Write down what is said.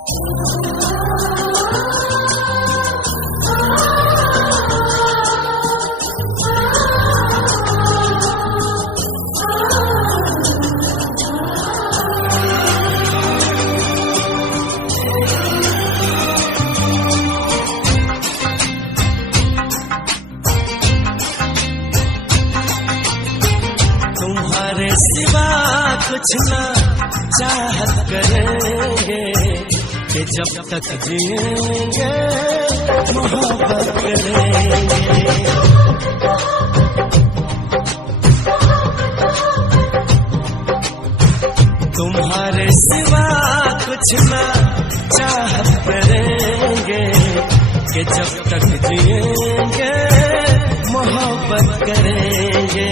तुम्हारे सिवा कुछ ना चाहत करेंगे कि जब तक जिएंगे मोहब्बत करेंगे। तुम्हारे सिवा कुछ ना चाहत करेंगे कि जब तक जिएंगे मोहब्बत करेंगे।